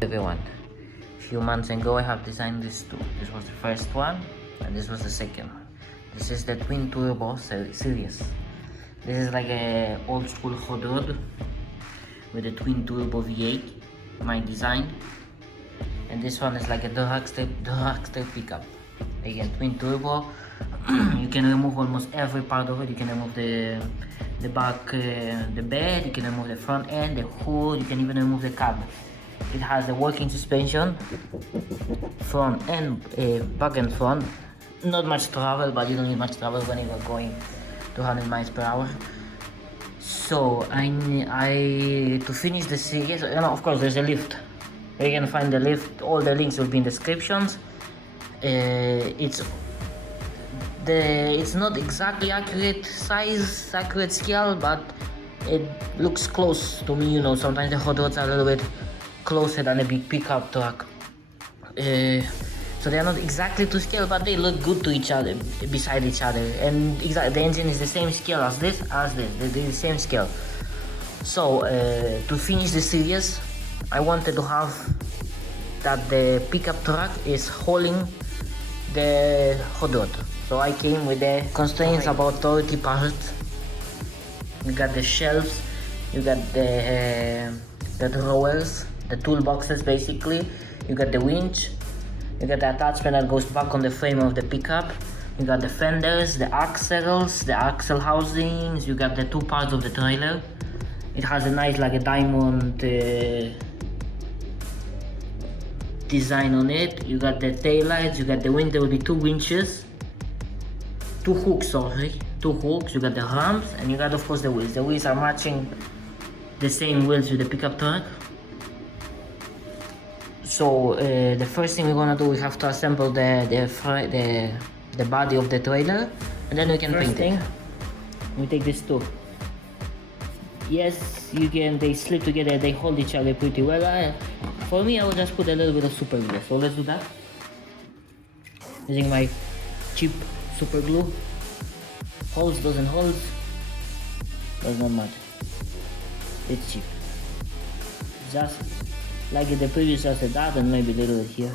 Everyone, a few months ago I have designed this too. This was the first one and this was the second one. This is the twin turbo series. This is like a old school hot rod with a twin turbo V8, my design. And this one is like a dragster pickup. Again, twin turbo. You can remove almost every part of it. You can remove the back, the bed. You can remove the front end, the hood. You can even remove the cab. It has a working suspension, front and back and front. Not much travel, but you don't need much travel when you are going 200 miles per hour. So to finish the series, of course there's a lift. You can find the lift. All the links will be in descriptions. It's not exactly accurate size, accurate scale, but it looks close to me. Sometimes the hot rods are a little bit closer than a big pickup truck. So they are not exactly to scale, but they look good to each other, beside each other. And the engine is the same scale as this. They're the same scale. So to finish the series, I wanted to have that the pickup truck is hauling the hot rod. So I came with the constraints about 30 parts. You got the shelves, you got the drawers, the toolboxes basically. You got the winch, you got the attachment that goes back on the frame of the pickup. You got the fenders, the axles, the axle housings. You got the two parts of the trailer. It has a nice like a diamond design on it. You got the tail lights, you got the wind. There will be two winches, two hooks. You got the ramps, and you got of course the wheels. The wheels are matching the same wheels with the pickup truck. So the first thing we're gonna do, we have to assemble the body of the trailer, and then we can paint it. We take this too. Yes, they slip together, they hold each other pretty well. For me, I will just put a little bit of super glue. So let's do that. Using my cheap super glue. Holds, doesn't hold, does not matter. It's cheap. Just like in the previous, just a dot and maybe a little here.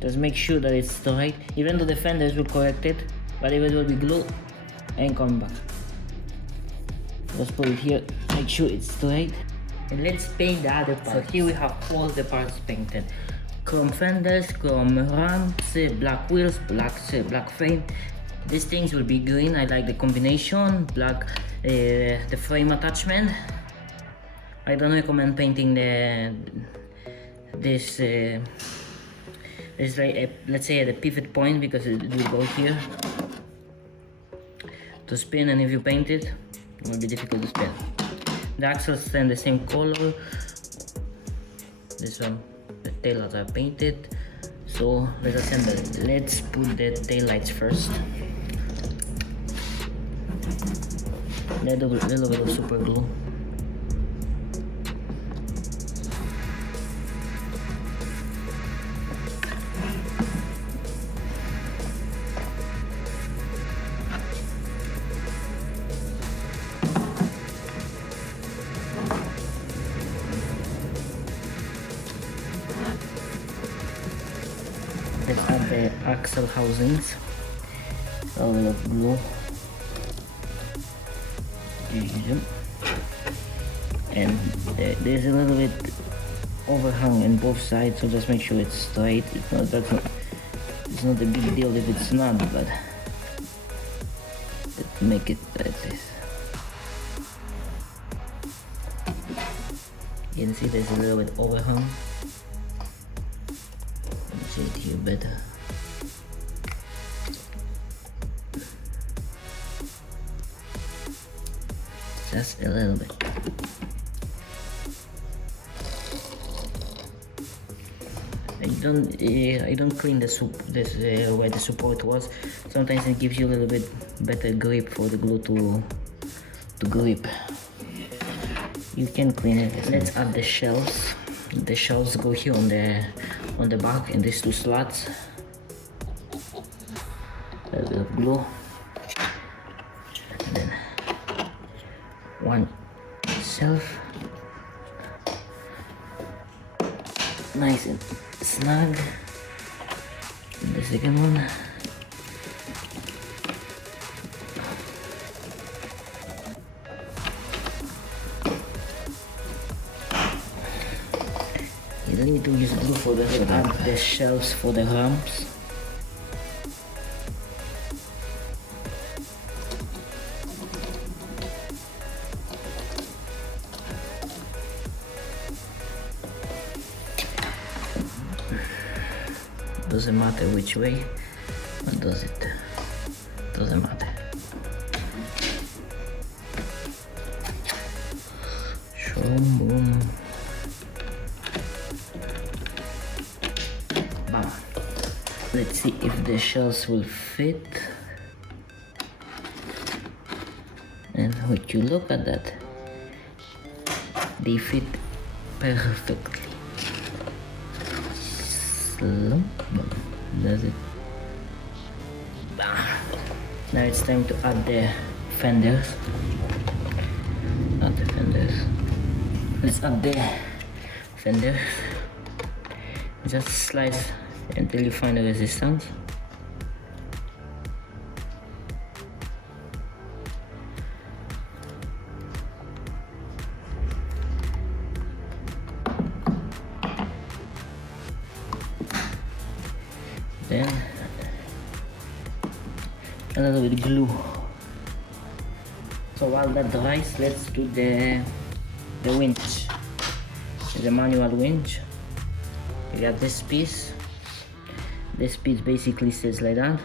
Just make sure that it's straight. Even though the fenders will correct it, but if it will be glue, and come back. Just put it here, make sure it's straight. And let's paint the other parts. So here we have all the parts painted. Chrome fenders, chrome ramps, black wheels, black frame. These things will be green. I like the combination. Black, the frame attachment. I don't recommend painting this like let's say at the pivot point, because it will go here to spin, and if you paint it, it will be difficult to spin. The axles stand the same color. This one, the tail lights are painted. So let's assemble it. Let's put the tail lights first. Little bit of super glue. Let's add the axle housings. A little of glue. And there's a little bit overhang on both sides, so just make sure it's straight. It's not a big deal if it's not, but let's make it like this. You can see there's a little bit overhang. See it here better. Just a little bit. I don't clean the where the support was. Sometimes it gives you a little bit better grip for the glue to grip. You can clean it. Let's add the shells. The shells go here on on the back in these two slots. A little bit of glue. And then one shelf. Nice and snug. And the second one. You don't need to use glue for the shelves for the ramps. Doesn't matter which way, or does it? Doesn't matter. Boom. Bam. Let's see if the shells will fit. And would you look at that? They fit perfectly. Slow. Does it? Bam. Now it's time to add the fenders. Add the fenders. Let's add the fenders. Just slice until you find the resistance. Then a little bit of glue. So while that dries, let's do the winch. The manual winch. You got this piece. This piece basically says like that.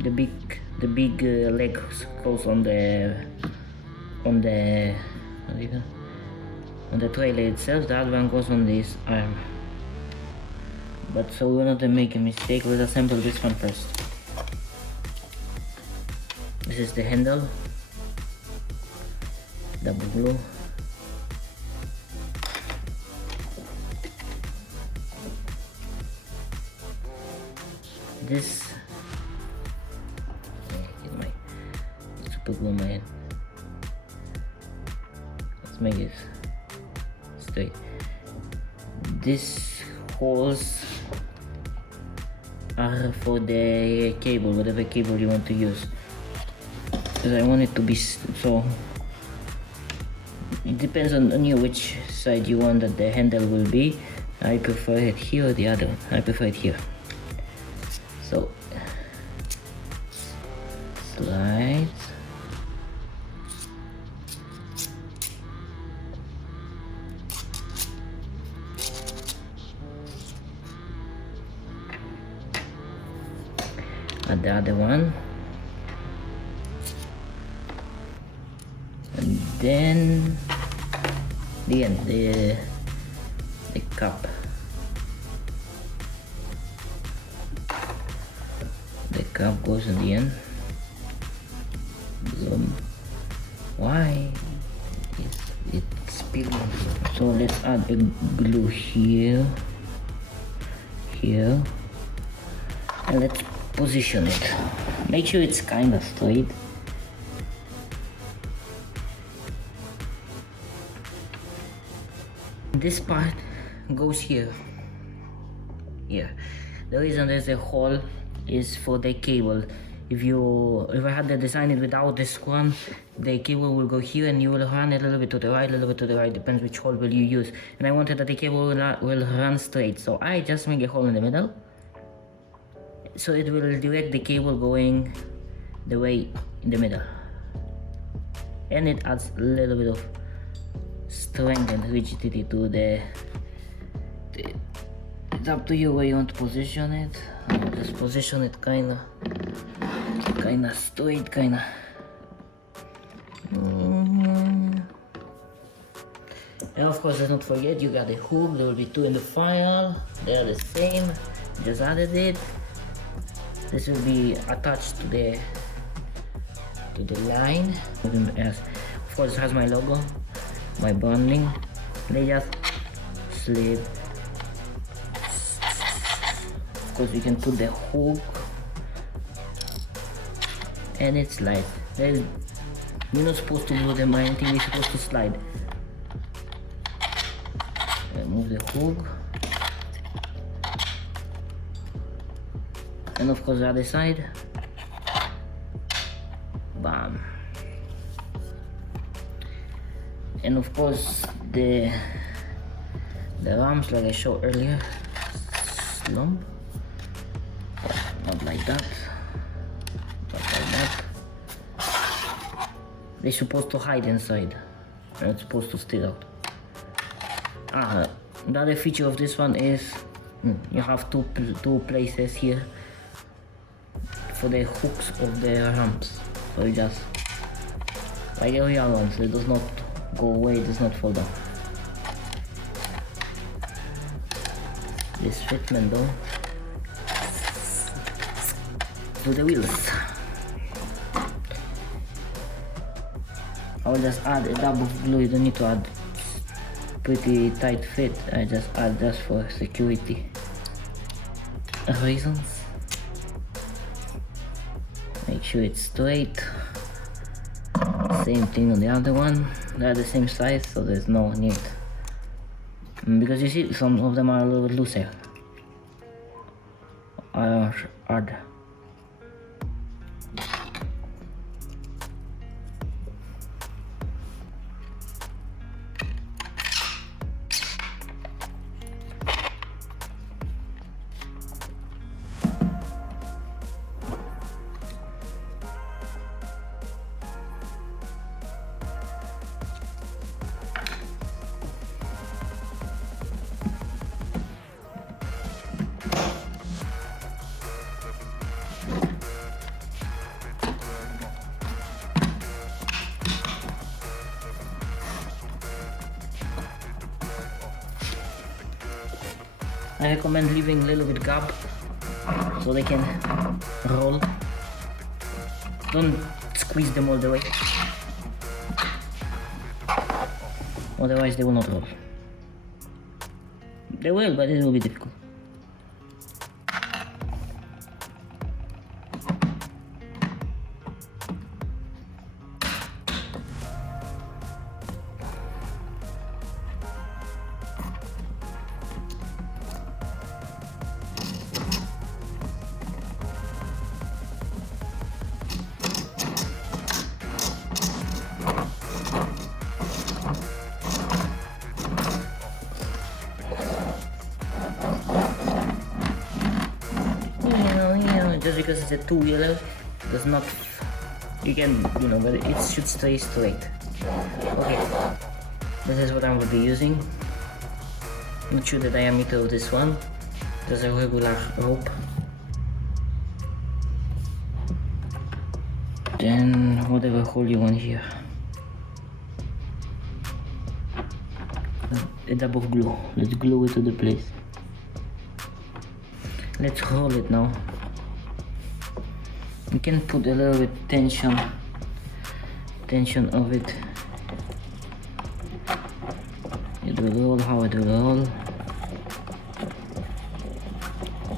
The big leg goes on the trailer itself. The other one goes on this arm. But so we're not to make a mistake, let's assemble this one first. This is the handle. Double glue. This get my super glue my hand. Let's make it straight. These holes are for the cable, whatever cable you want to use. Because I want it to be so. It depends on you which side you want that the handle will be. I prefer it here or the other one. I prefer it here. So slide. And the other one. And then the end, the cup. The cup goes in the end. Why is it spilling? So let's add a glue here, here, and let's position it. Make sure it's kind of straight. This part goes here. Here. The reason there's a hole is for the cable. If I had to design it without this one, the cable will go here and you will run a little bit to the right, a little bit to the right, depends which hole will you use. And I wanted that the cable will run straight, so I just make a hole in the middle. So it will direct the cable going the way in the middle. And it adds a little bit of strength and rigidity to it's up to you where you want to position it. I'll just position it kinda straight, kinda. And of course, let's not forget you got a hook. There will be two in the file. They are the same. Just added it. This will be attached to the line. Of course, it has my logo, my branding. They just slip of course we can put the hook and it slides. We're not supposed to glue them or anything, we're supposed to slide. Remove the hook, and of course the other side. Bam. And of course the arms, like I showed earlier, slump, not like that, not like that. They're supposed to hide inside, they're not supposed to stick out. The other feature of this one is you have two places here for the hooks of the ramps, so you just, like the real one, so it does not go away, it does not fall down. This fitment though to the wheels. I will just add a dab of glue. You don't need to add pretty tight fit. I just add just for security reasons. Make sure it's straight. Same thing on the other one. They're the same size, so there's no need. Because you see, some of them are a little bit looser. Hard. I recommend leaving a little bit gap so they can roll. Don't squeeze them all the way, otherwise they will not roll. They will, but it will be difficult. Just because it's a two-wheeler does not, you can, but it should stay straight. Okay, this is what I'm going to be using. Not sure the diameter of this one. There's a regular rope. Then whatever hole you want here. A dab of glue. Let's glue it to the place. Let's roll it now. You can put a little bit tension of it. It will roll how it will roll.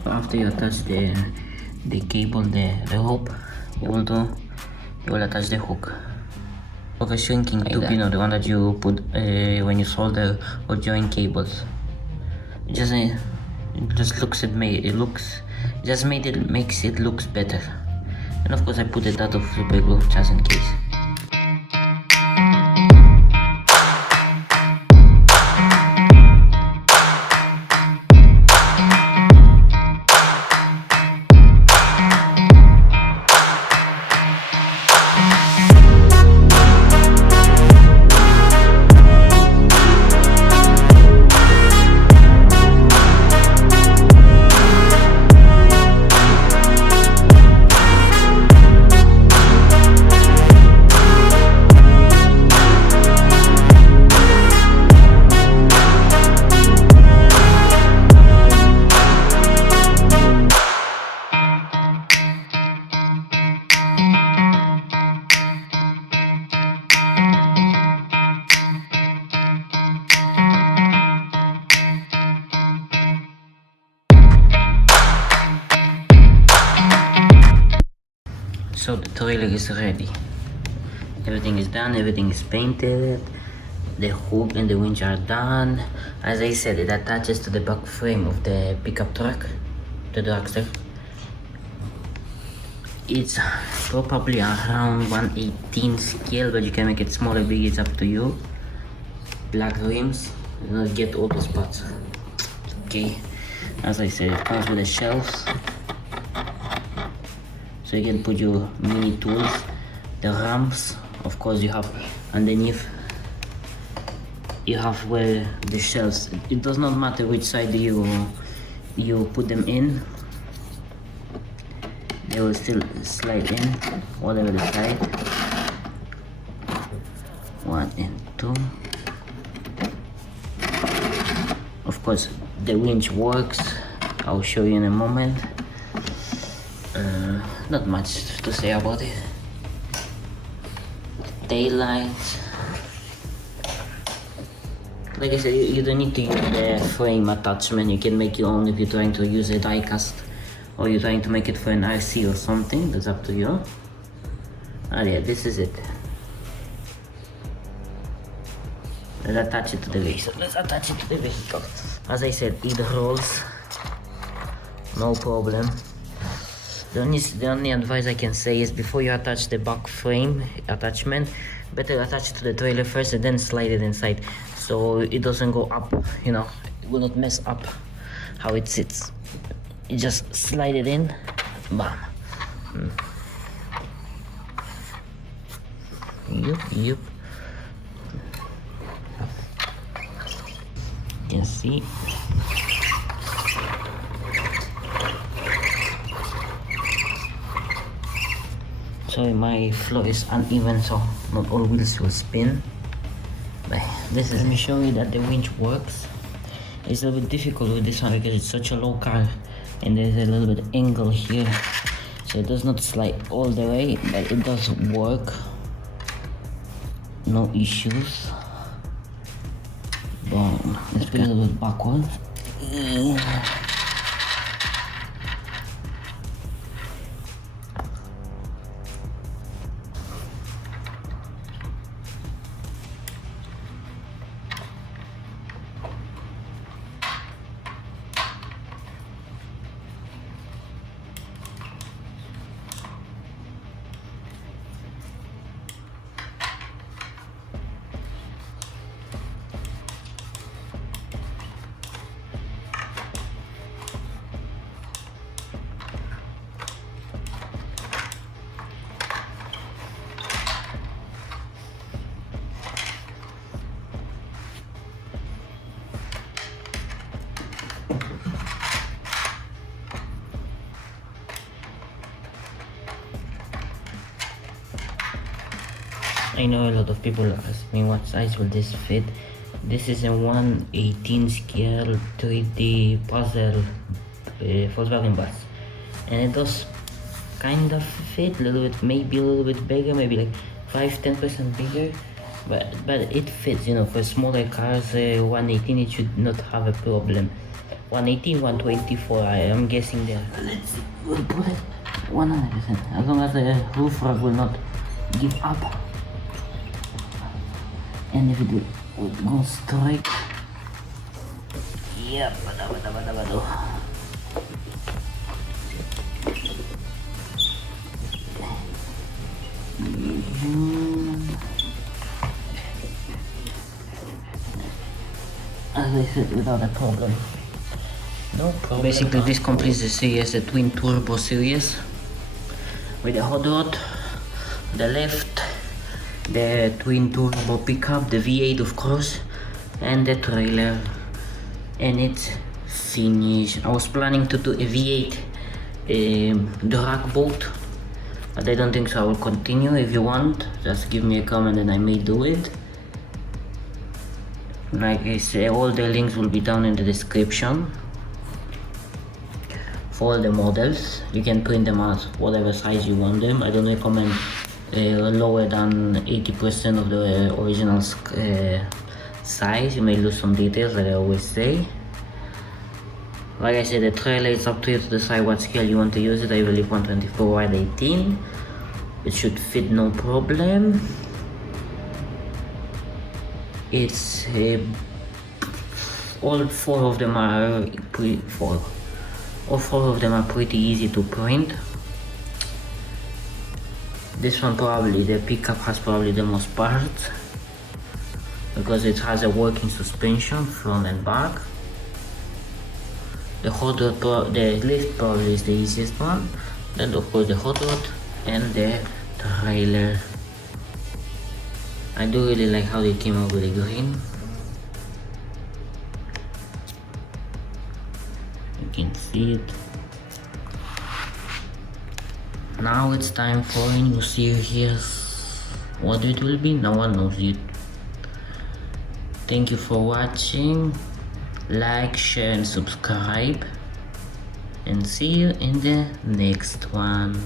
After you attach the cable, the rope, you will attach the hook. Of a shrinking tube, the one that you put when you solder or join cables. It just makes it looks better. And of course I put a dot of super glue just in case. So the trailer is ready. Everything is done, everything is painted. The hook and the winch are done. As I said, it attaches to the back frame of the pickup truck, the dragster. It's probably around 1/18 scale, but you can make it smaller, big, it's up to you. Black rims, do not get all the spots. Okay, as I said, it comes with a shelf, so you can put your mini tools. The ramps, of course, you have underneath. You have where the shelves. It does not matter which side you put them in. They will still slide in, whatever the side. 1 and 2. Of course, the winch works. I'll show you in a moment. Not much to say about it. Tail lights. Like I said, you don't need to use the frame attachment. You can make your own if you're trying to use a die cast, or you're trying to make it for an RC or something. That's up to you. Yeah, this is it. Let's attach it to the vehicle. Let's attach it to the vehicle. As I said, it rolls, no problem. The only advice I can say is before you attach the back frame attachment, better attach it to the trailer first and then slide it inside, so it doesn't go up, you know, it will not mess up how it sits. You just slide it in, bam. Yup. You can see. Sorry, my floor is uneven, so not all wheels will spin. But this is. Let me show you that the winch works. It's a little bit difficult with this one because it's such a low car, and there's a little bit angle here, so it does not slide all the way, but it does work. No issues. Boom. Let's put it a little bit backward. I know a lot of people ask me what size will this fit. This is a 1/18 scale 3D puzzle Volkswagen bus, and it does kind of fit a little bit, maybe a little bit bigger, maybe like 5-10% bigger, but it fits, you know. For smaller cars, 1/18 it should not have a problem. 1/18, 1/24, I am guessing there. Let's see, we'll put it 100%, as long as the roof rack will not give up. And if it would go straight, yeah, bada. As I said, without a problem. No problem. Basically, this completes the series, the twin turbo series, with the hot rod, the left, the twin turbo pickup, the V8 of course, and the trailer, and it's finished. I was planning to do a V8 drag boat, but I don't think so. I will continue. If you want, just give me a comment and I may do it. Like I say, all the links will be down in the description for all the models. You can print them out whatever size you want them. I don't recommend lower than 80% of the original size. You may lose some details, like I always say. Like I said, the trailer is up to you to decide what scale you want to use it. I believe 124 wide 18. it should fit no problem. It's all four of them are pretty easy to print. This one probably, the pickup has probably the most parts because it has a working suspension front and back. The hot rod, the lift probably is the easiest one. Then of course the hot rod and the trailer. I do really like how they came up with the green. You can see it. Now it's time for a new series. What it will be, no one knows yet. Thank you for watching. Like, share and subscribe. And see you in the next one.